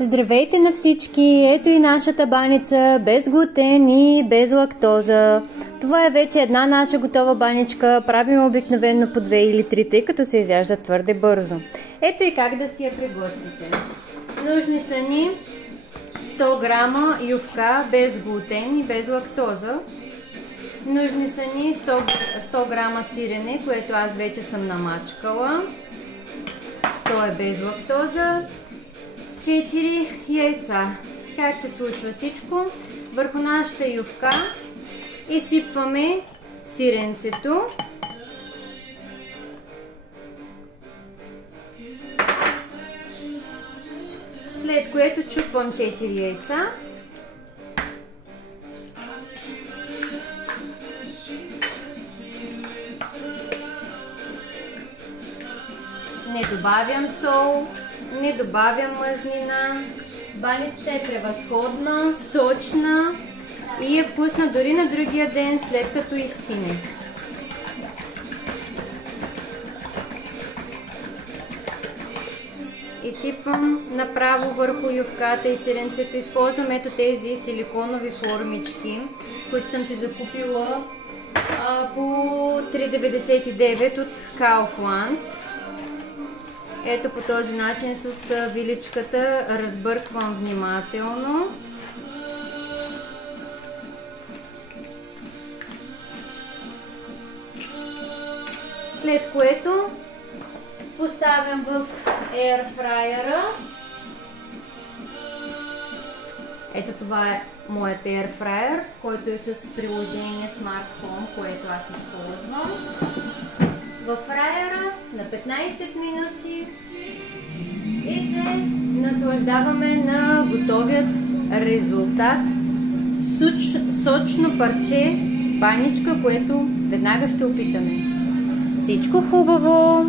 Здравейте на всички! Ето и нашата баница без глутен и без лактоза. Това е вече една наша готова баничка. Правим обикновено по 2 или 3, тъй като се изяжда твърде бързо. Ето и как да си я приготвите. Нужни са ни 100 грама ювка без глутен и без лактоза. Нужни са ни 100 грама сирене, което аз вече съм намачкала. То е без лактоза. 4 яйца. Как се случва всичко? Върху нашата ювка изсипваме сиренцето. След което чупвам 4 яйца. Не добавям сол, не добавям мазнина. Баницата е превъзходна, сочна и е вкусна дори на другия ден, след като изстине. Изсипвам направо върху ювката и сиренцето. Използвам ето тези силиконови формички, които съм си закупила по 3,99 от Kaufland. Ето по този начин с виличката разбърквам внимателно. След което поставям в airfryера. Ето това е моят airfryer, който е с приложение Smart Home, което аз използвам. В фрайера на 15 минути и се наслаждаваме на готовият резултат. Сочно парче баничка, което веднага ще опитаме. Всичко хубаво!